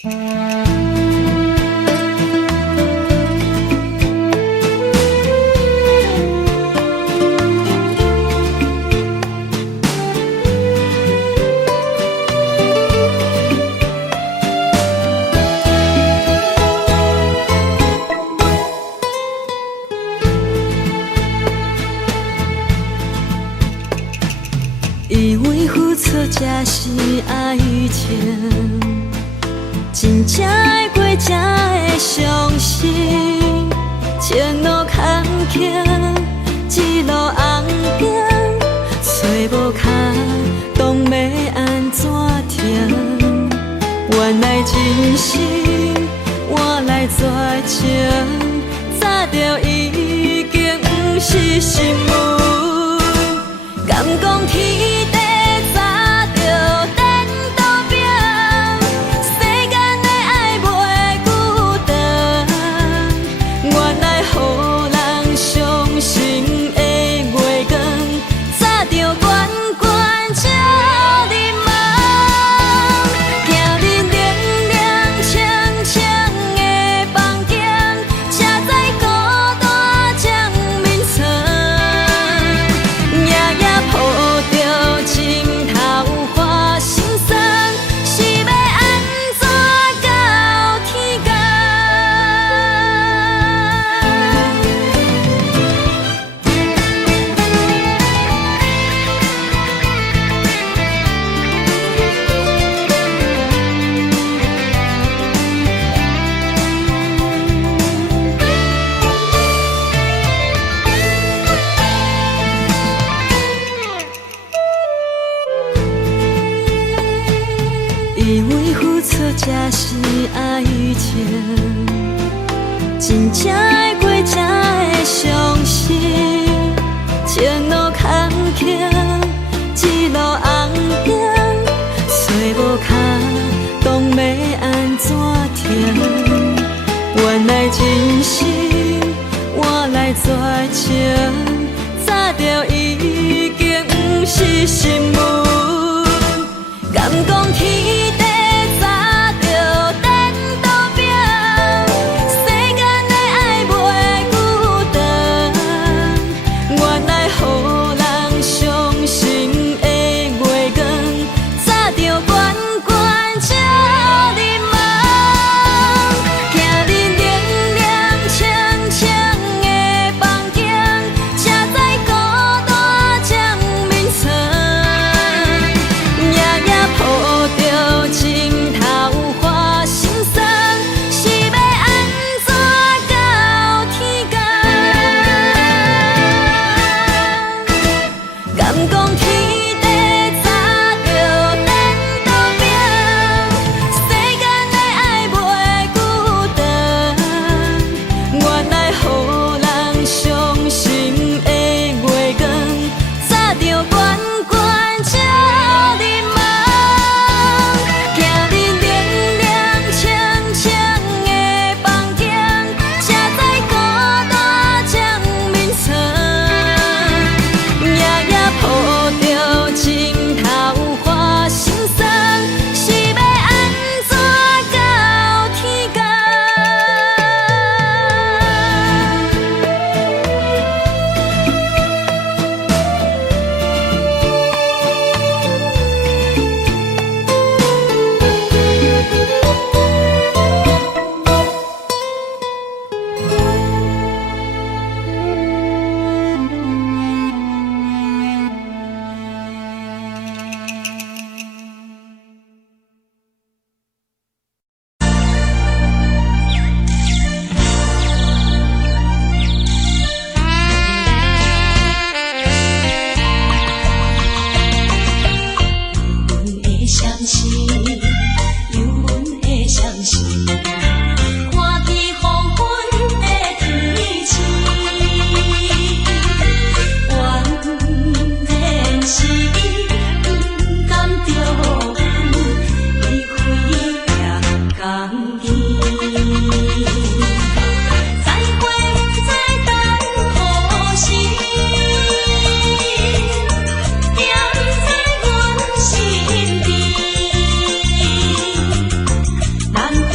以为付出才是爱情，真正会过才会相信。前路坎坷，一路红灯，找无卡，当要安怎停？原来真心换来绝情，早就已经不是心梦。敢讲天地早就颠倒平，世间的爱袂久长。原来予人伤心的月光，早就悬悬照日梦。行日凉凉清清的房间，才知孤单将眠床。抱着情头花心酸，是要安怎到天光？以为付出才是爱情，真正会过才会相信。前路坎坷，一路红灯，找无卡，当要安怎停？原来真心换来绝情，早就已经不是心梦。敢讲天地早就颠倒平，世间的爱袂久长。原来予人伤心的月光，早就悬悬照日梦。行日凉凉清清的房间，才知孤单将眠床。抱着情头花心酸，是要安怎到天光？敢讲天地早就颠倒平，世间的爱袂久长。原来予人伤心的月光，早就悬悬照日梦。抱着情头花心酸，是要安怎到天光？难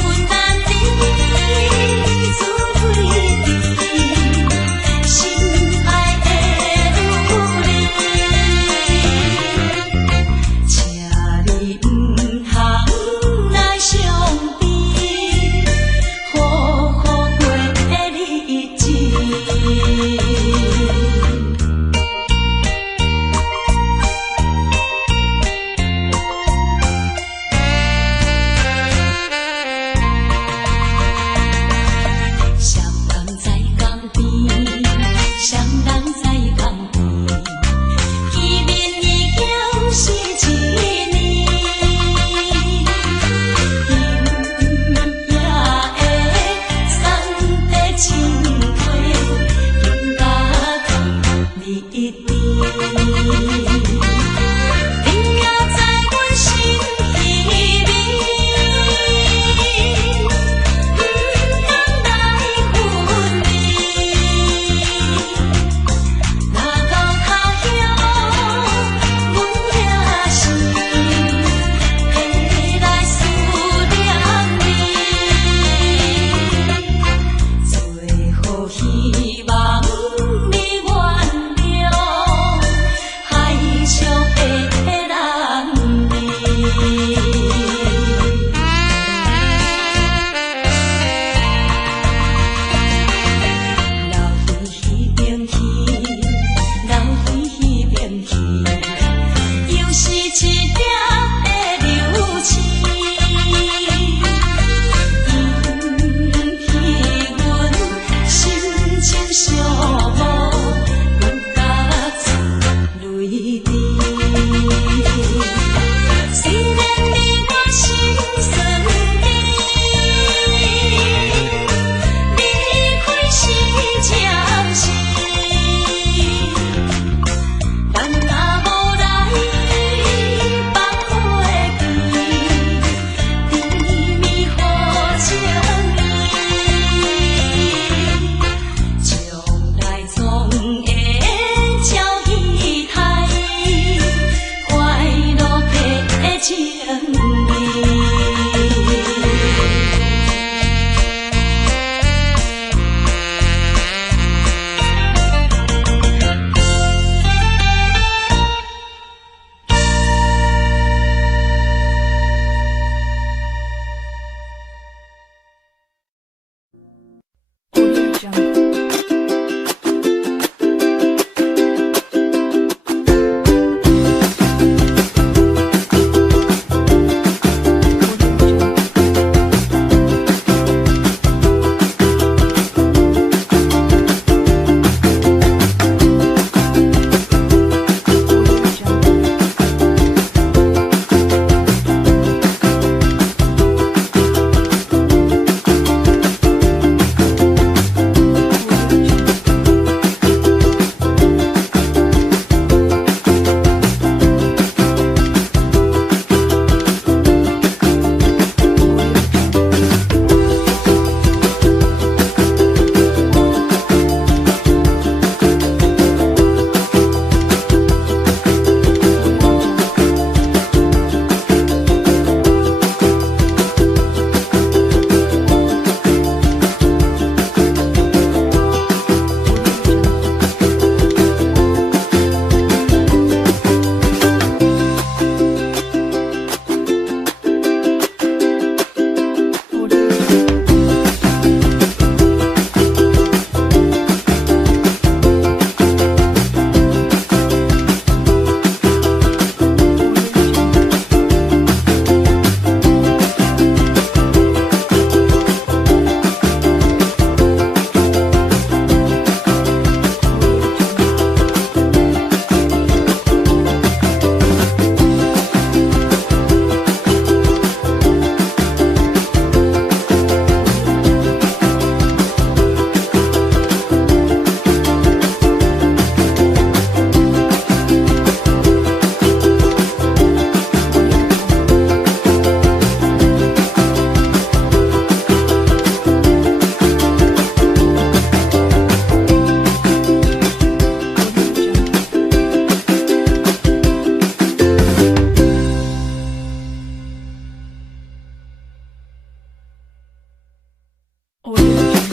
Audio